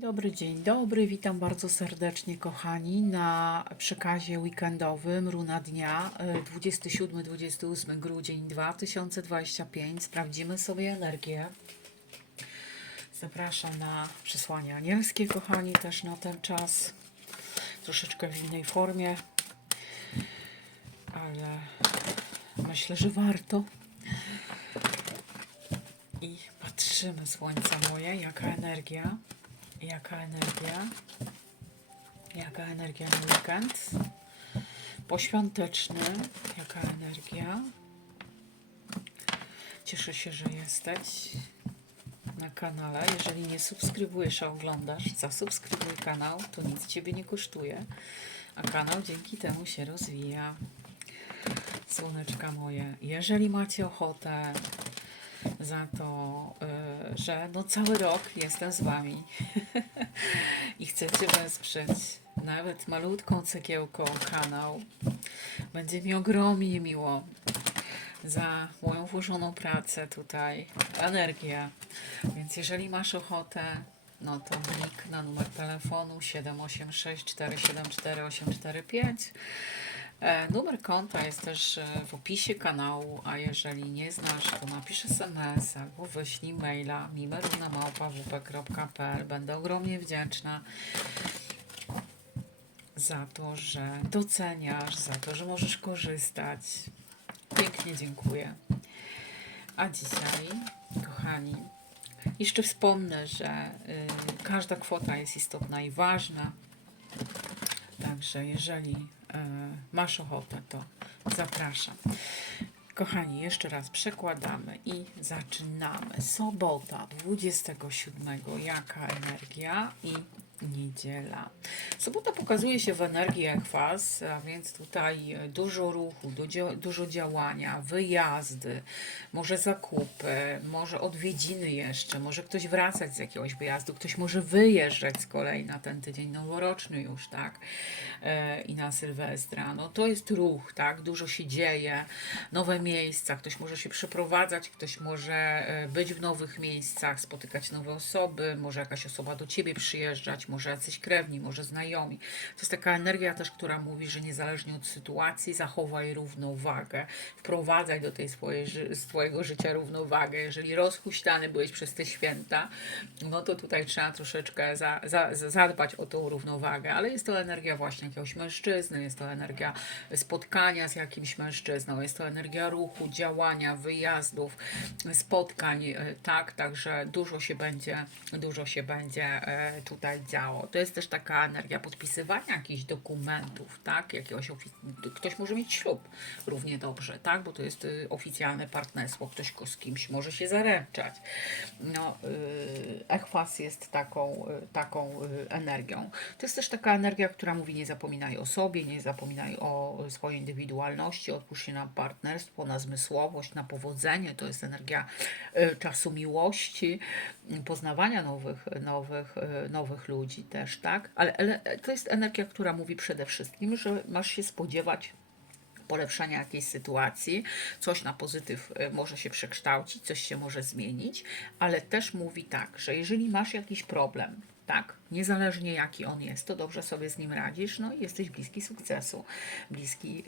Dobry dzień dobry, witam bardzo serdecznie kochani na przekazie weekendowym Runa Dnia e, 27-28 grudzień 2025. Sprawdzimy sobie energię. Zapraszam na przesłanie anielskie kochani też na ten czas. Troszeczkę w innej formie, ale myślę, że warto. I patrzymy słońca moje, jaka energia. Jaka energia? Jaka energia na weekend? Poświąteczny. Jaka energia? Cieszę się, że jesteś na kanale. Jeżeli nie subskrybujesz, a oglądasz, zasubskrybuj kanał. To nic Ciebie nie kosztuje. A kanał dzięki temu się rozwija. Słoneczka moje. Jeżeli macie ochotę za to, y, że no cały rok jestem z Wami i chcecie wesprzeć nawet malutką cegiełką kanał. Będzie mi ogromnie miło za moją włożoną pracę tutaj, energię. Więc jeżeli masz ochotę, no to blik na numer telefonu 786 474 845 E, Numer konta jest też e, w opisie kanału, a jeżeli nie znasz, to napisz SMS albo wyślij maila mimerunamałpa.wp.pl. Będę ogromnie wdzięczna za to, że doceniasz, za to, że możesz korzystać. Pięknie dziękuję. A dzisiaj, kochani, jeszcze wspomnę, że y, każda kwota jest istotna i ważna. Także jeżeli e, masz ochotę, to zapraszam. Kochani, jeszcze raz przekładamy i zaczynamy. Sobota 27. Jaka energia i niedziela. Sobota pokazuje się w energii Ekwas, a więc tutaj dużo ruchu, dużo działania, wyjazdy, może zakupy, może odwiedziny jeszcze, może ktoś wracać z jakiegoś wyjazdu, ktoś może wyjeżdżać z kolei na ten tydzień noworoczny już, tak, e, i na Sylwestra. No to jest ruch, tak, dużo się dzieje, nowe miejsca, ktoś może się przeprowadzać, ktoś może e, być w nowych miejscach, spotykać nowe osoby, może jakaś osoba do ciebie przyjeżdżać, może jacyś krewni, może znajomi. To jest taka energia też, która mówi, że niezależnie od sytuacji zachowaj równowagę, wprowadzaj do tej swojej, swojego życia równowagę. Jeżeli rozhuśtany byłeś przez te święta, no to tutaj trzeba troszeczkę za, za, za- zadbać o tą równowagę, ale jest to energia właśnie jakiegoś mężczyzny, jest to energia spotkania z jakimś mężczyzną, jest to energia ruchu, działania, wyjazdów, spotkań, e, tak, także dużo się będzie, dużo się będzie e, tutaj działo. To jest też taka energia podpisywania jakichś dokumentów, tak, jakiegoś ktoś może mieć ślub równie dobrze, tak, bo to jest y, oficjalne partnerstwo, ktoś z kimś może się zaręczać. No, y, Echwas jest taką, y, taką y, energią. To jest też taka energia, która mówi nie zapominaj o sobie, nie zapominaj o swojej indywidualności, otwórz się na partnerstwo, na zmysłowość, na powodzenie. To jest energia y, czasu miłości, poznawania nowych, nowych, y, nowych ludzi też, tak? Ale, ale to jest energia, która mówi przede wszystkim, że masz się spodziewać polepszenia jakiejś sytuacji, coś na pozytyw y, może się przekształcić, coś się może zmienić, ale też mówi tak, że jeżeli masz jakiś problem, tak, niezależnie jaki on jest, to dobrze sobie z nim radzisz, no i jesteś bliski sukcesu, bliski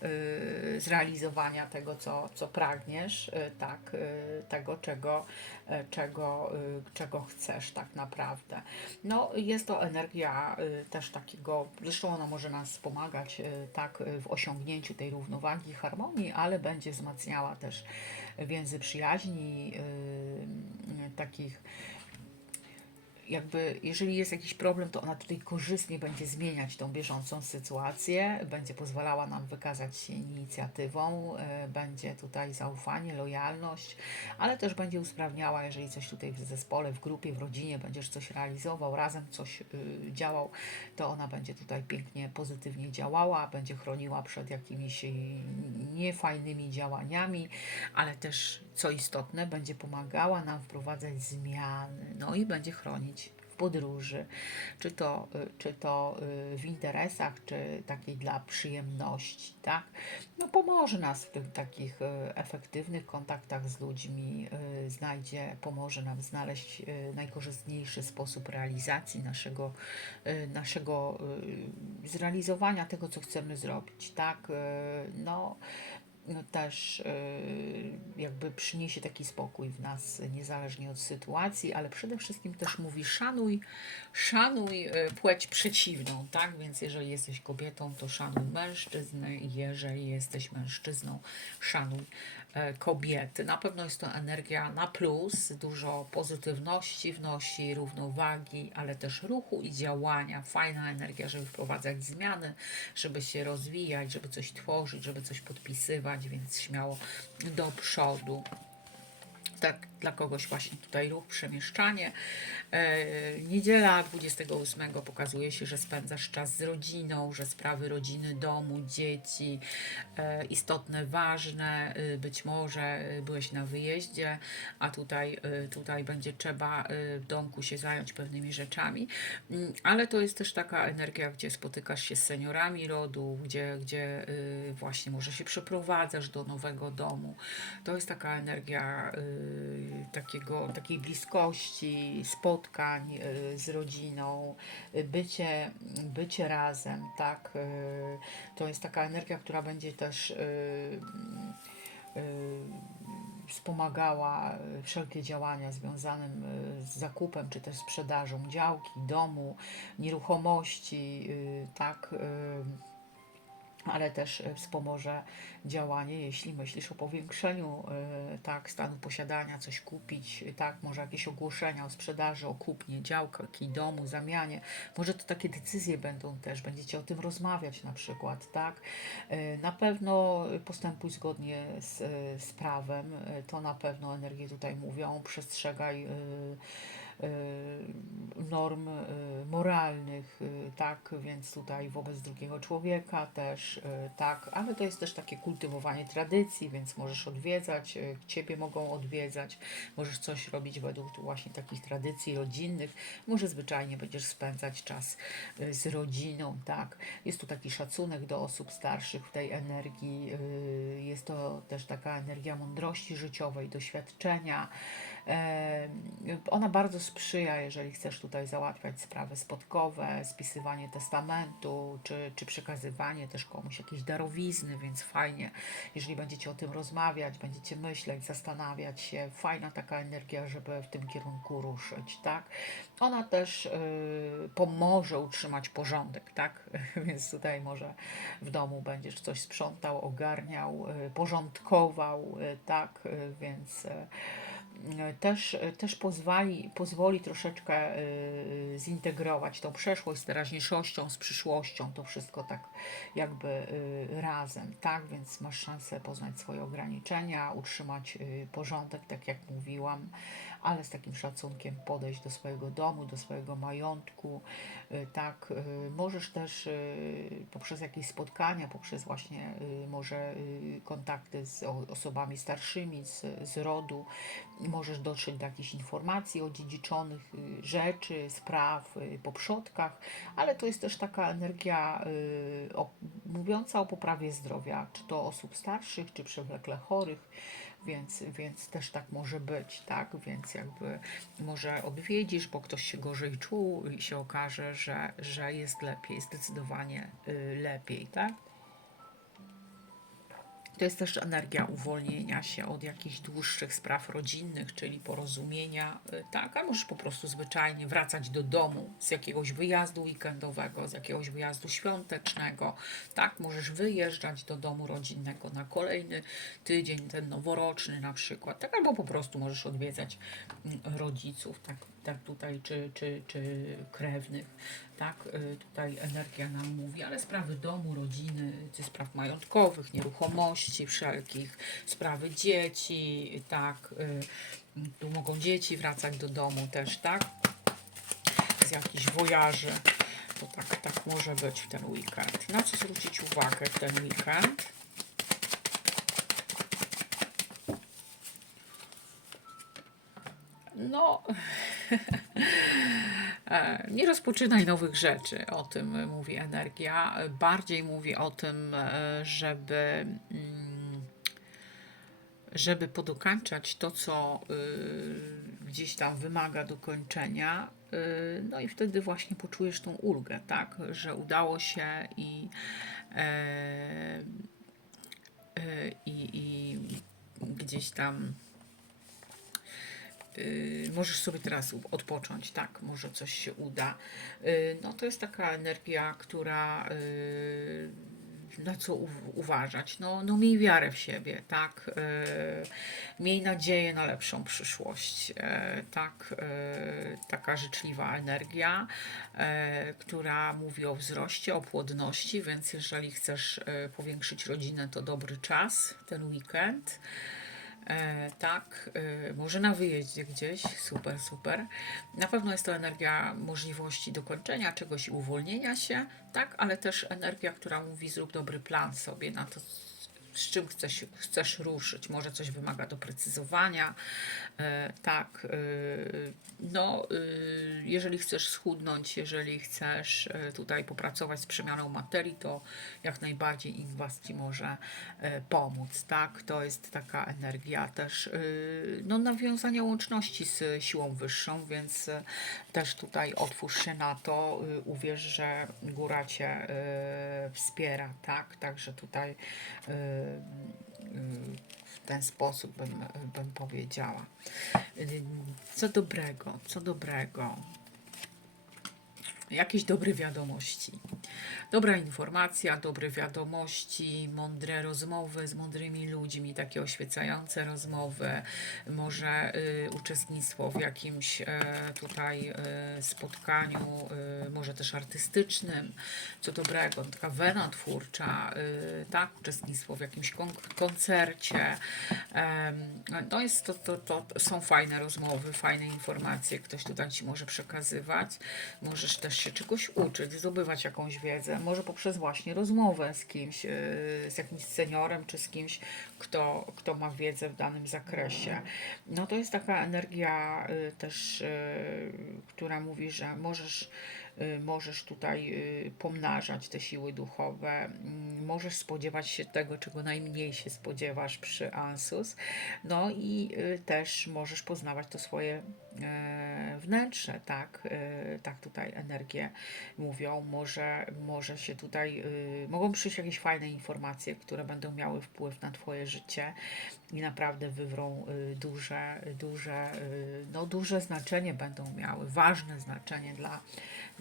y, zrealizowania tego, co, co pragniesz, y, tak, y, tego, czego, czego, czego chcesz tak naprawdę. No, jest to energia też takiego, zresztą ona może nas wspomagać tak w osiągnięciu tej równowagi, harmonii, ale będzie wzmacniała też więzy przyjaźni, takich jakby, jeżeli jest jakiś problem, to ona tutaj korzystnie będzie zmieniać tą bieżącą sytuację, będzie pozwalała nam wykazać się inicjatywą, y, będzie tutaj zaufanie, lojalność, ale też będzie usprawniała, jeżeli coś tutaj w zespole, w grupie, w rodzinie będziesz coś realizował, razem coś y, działał, to ona będzie tutaj pięknie, pozytywnie działała, będzie chroniła przed jakimiś niefajnymi działaniami, ale też, co istotne, będzie pomagała nam wprowadzać zmiany, no i będzie chronić podróży, czy to, y, czy to y, w interesach, czy takiej dla przyjemności, tak? No pomoże nas w tych takich y, efektywnych kontaktach z ludźmi, znajdzie, pomoże nam znaleźć najkorzystniejszy sposób realizacji naszego, naszego zrealizowania tego, co chcemy zrobić, tak? No też y, jakby przyniesie taki spokój w nas, niezależnie od sytuacji, ale przede wszystkim też mówi szanuj, szanuj y, płeć przeciwną, tak? Więc jeżeli jesteś kobietą, to szanuj mężczyznę, jeżeli jesteś mężczyzną, szanuj kobiety. Na pewno jest to energia na plus, dużo pozytywności wnosi, równowagi, ale też ruchu i działania. Fajna energia, żeby wprowadzać zmiany, żeby się rozwijać, żeby coś tworzyć, żeby coś podpisywać, więc śmiało do przodu. Tak, dla kogoś właśnie tutaj ruch, przemieszczanie. E, niedziela 28 pokazuje się, że spędzasz czas z rodziną, że sprawy rodziny, domu, dzieci, e, istotne, ważne. E, być może byłeś na wyjeździe, a tutaj, tutaj będzie trzeba w domku się zająć pewnymi rzeczami. Mm, Ale to jest też taka energia, gdzie spotykasz się z seniorami rodu, gdzie, gdzie właśnie może się przeprowadzasz do nowego domu. To jest taka energia takiego, takiej bliskości, spotkań y, z rodziną, y, bycie, bycie razem, tak? Y, To jest taka energia, która będzie też wspomagała wszelkie działania związane z zakupem czy też sprzedażą działki, domu, nieruchomości, tak, ale też y, wspomoże działanie, jeśli myślisz o powiększeniu y, tak, stanu posiadania, coś kupić, y, tak, może jakieś ogłoszenia o sprzedaży, o kupnie działki, domu, zamianie. Może to takie decyzje będą też, będziecie o tym rozmawiać na przykład, tak. Na pewno postępuj zgodnie z, z prawem, to na pewno energie tutaj mówią, przestrzegaj norm y, moralnych, y, tak, więc tutaj wobec drugiego człowieka też, y, tak, ale to jest też takie kultywowanie tradycji, więc możesz odwiedzać, y, ciebie mogą odwiedzać, możesz coś robić według właśnie takich tradycji rodzinnych, może zwyczajnie będziesz spędzać czas y, z rodziną, tak, jest tu taki szacunek do osób starszych w tej energii, y, jest to też taka energia mądrości życiowej, doświadczenia, Ona bardzo sprzyja, jeżeli chcesz tutaj załatwiać sprawy spotkowe, spisywanie testamentu, czy, czy przekazywanie też komuś jakiejś darowizny, więc fajnie, jeżeli będziecie o tym rozmawiać, będziecie myśleć, zastanawiać się, fajna taka energia, żeby w tym kierunku ruszyć, tak? Ona też y, pomoże utrzymać porządek, tak? Więc tutaj może w domu będziesz coś sprzątał, ogarniał, y, porządkował, y, tak? Y, Więc y, też, też pozwoli, pozwoli troszeczkę y, zintegrować tą przeszłość z teraźniejszością, z przyszłością, to wszystko tak jakby y, razem, tak? Więc masz szansę poznać swoje ograniczenia, utrzymać y, porządek, tak jak mówiłam, ale z takim szacunkiem podejść do swojego domu, do swojego majątku, y, tak? Y, Możesz też y, poprzez jakieś spotkania, poprzez właśnie może kontakty z o- osobami starszymi z, z rodu, możesz dotrzeć do jakichś informacji odziedziczonych y, rzeczy, spraw po przodkach, ale to jest też taka energia o, mówiąca o poprawie zdrowia, czy to osób starszych, czy przewlekle chorych, więc, więc też tak może być, tak? Więc jakby może odwiedzisz, bo ktoś się gorzej czuł i się okaże, że, że jest lepiej, zdecydowanie y, lepiej, tak? To jest też energia uwolnienia się od jakichś dłuższych spraw rodzinnych, czyli porozumienia, y, tak, a możesz po prostu zwyczajnie wracać do domu z jakiegoś wyjazdu weekendowego, z jakiegoś wyjazdu świątecznego, tak, możesz wyjeżdżać do domu rodzinnego na kolejny tydzień, ten noworoczny na przykład, tak, albo po prostu możesz odwiedzać mm, rodziców, tak, tak tutaj, czy, czy, czy krewnych, tak, y, tutaj energia nam mówi, ale sprawy domu, rodziny, czy spraw majątkowych, nieruchomości wszelkich, sprawy dzieci, tak, y, tu mogą dzieci wracać do domu też, tak, z jakichś wojaży, to tak, tak może być w ten weekend. Na co zwrócić uwagę w ten weekend? No, Nie rozpoczynaj nowych rzeczy, o tym mówi energia. Bardziej mówi o tym, e, żeby, mm, żeby podokańczać to, co y, gdzieś tam wymaga dokończenia. y, No i wtedy właśnie poczujesz tą ulgę, tak, że udało się i, e, e, i, i gdzieś tam możesz sobie teraz odpocząć, tak, może coś się uda. Y, no to jest taka energia, która y, na co uważać. No, no miej wiarę w siebie, tak. Y, miej nadzieję na lepszą przyszłość, y, tak. Y, taka życzliwa energia, y, która mówi o wzroście, o płodności, więc jeżeli chcesz y, powiększyć rodzinę, to dobry czas, ten weekend. E, tak, e, może na wyjeździe gdzieś, super, super. Na pewno jest to energia możliwości dokończenia czegoś i uwolnienia się, tak, ale też energia, która mówi zrób dobry plan sobie na to, z czym chcesz, chcesz ruszyć. Może coś wymaga doprecyzowania, e, tak, e, no, e, jeżeli chcesz schudnąć, jeżeli chcesz tutaj popracować z przemianą materii, to jak najbardziej Inwas Ci może pomóc, tak? To jest taka energia też no, nawiązania łączności z siłą wyższą, więc też tutaj otwórz się na to, uwierz, że góra Cię wspiera, tak? Także tutaj w ten sposób bym, bym powiedziała. Y, Co dobrego, co dobrego. Jakieś dobre wiadomości. Dobra informacja, dobre wiadomości, mądre rozmowy z mądrymi ludźmi, takie oświecające rozmowy, może y, uczestnictwo w jakimś e, tutaj y, spotkaniu, y, może też artystycznym, co dobrego, taka wena twórcza, y, tak, uczestnictwo w jakimś kon- koncercie. Em, no jest to, to, to są fajne rozmowy, fajne informacje, ktoś tutaj Ci może przekazywać. Możesz też się czegoś uczyć, zdobywać jakąś wiedzę, może poprzez właśnie rozmowę z kimś, yy, z jakimś seniorem, czy z kimś, kto, kto ma wiedzę w danym zakresie. No to jest taka energia yy, też, yy, która mówi, że możesz możesz tutaj y, pomnażać te siły duchowe, mm, możesz spodziewać się tego, czego najmniej się spodziewasz przy Ansus, no i y, też możesz poznawać to swoje wnętrze, tak, tak tutaj energie mówią, może, może się tutaj, y, mogą przyjść jakieś fajne informacje, które będą miały wpływ na Twoje życie i naprawdę wywrą y, duże, duże, y, no duże znaczenie będą miały, ważne znaczenie dla,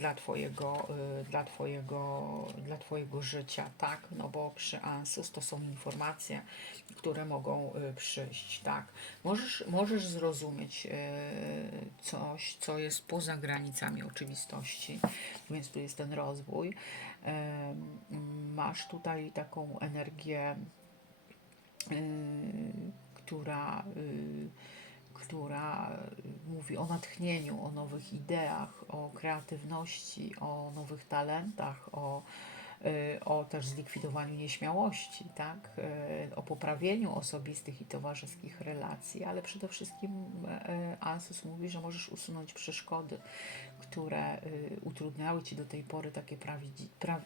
dla twojego, y, dla twojego, dla twojego życia, tak? No bo przy Ansus to są informacje, które mogą y, przyjść, tak? Możesz, możesz zrozumieć y, coś, co jest poza granicami oczywistości, więc tu jest ten rozwój. Masz tutaj taką energię, która która mówi o natchnieniu, o nowych ideach, o kreatywności, o nowych talentach, o, y, o też zlikwidowaniu nieśmiałości, tak? Y, o poprawieniu osobistych i towarzyskich relacji, ale przede wszystkim y, Ansus mówi, że możesz usunąć przeszkody, które y, utrudniały Ci do tej pory takie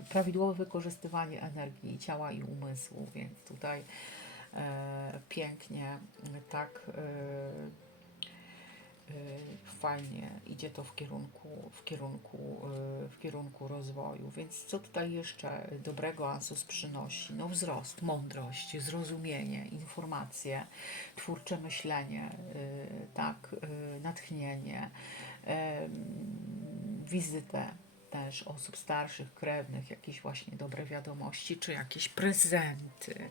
prawidłowe wykorzystywanie energii ciała i umysłu, więc tutaj pięknie, tak fajnie idzie to w kierunku, w kierunku, e, w kierunku rozwoju. Więc co tutaj jeszcze dobrego Ansus przynosi? No wzrost, mądrość, zrozumienie, informacje, twórcze myślenie, e, tak, natchnienie, wizytę też osób starszych, krewnych, jakieś właśnie dobre wiadomości, czy jakieś prezenty.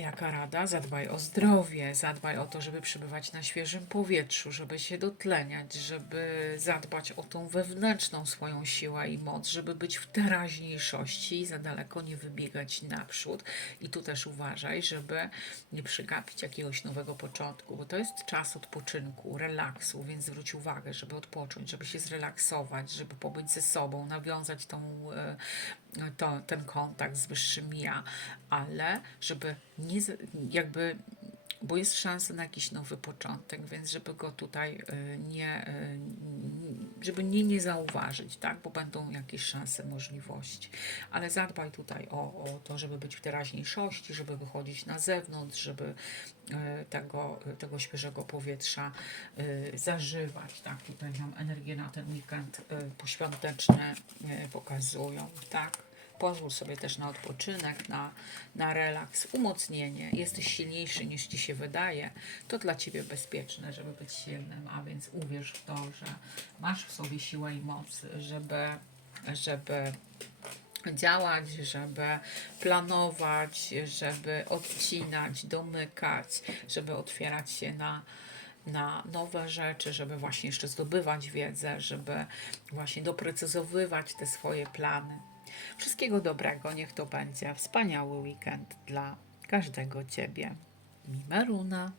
Jaka rada? Zadbaj o zdrowie, zadbaj o to, żeby przebywać na świeżym powietrzu, żeby się dotleniać, żeby zadbać o tą wewnętrzną swoją siłę i moc, żeby być w teraźniejszości i za daleko nie wybiegać naprzód. I tu też uważaj, żeby nie przegapić jakiegoś nowego początku, bo to jest czas odpoczynku, relaksu, więc zwróć uwagę, żeby odpocząć, żeby się zrelaksować, żeby pobyć ze sobą, nawiązać tą e, to, ten kontakt z wyższym ja, ale żeby nie, jakby bo jest szansa na jakiś nowy początek, więc żeby go tutaj y, nie, y, żeby nie, nie zauważyć, tak, bo będą jakieś szanse, możliwości. Ale zadbaj tutaj o, o to, żeby być w teraźniejszości, żeby wychodzić na zewnątrz, żeby y, tego, tego świeżego powietrza zażywać, tak, tutaj nam energię na ten weekend y, poświąteczne y, pokazują, tak. Pozwól sobie też na odpoczynek, na, na relaks, umocnienie. Jesteś silniejszy niż ci się wydaje. To dla ciebie bezpieczne, żeby być silnym, a więc uwierz w to, że masz w sobie siłę i moc, żeby, żeby działać, żeby planować, żeby odcinać, domykać, żeby otwierać się na, na nowe rzeczy, żeby właśnie jeszcze zdobywać wiedzę, żeby właśnie doprecyzowywać te swoje plany. Wszystkiego dobrego, niech to będzie wspaniały weekend dla każdego Ciebie. Mimeruna.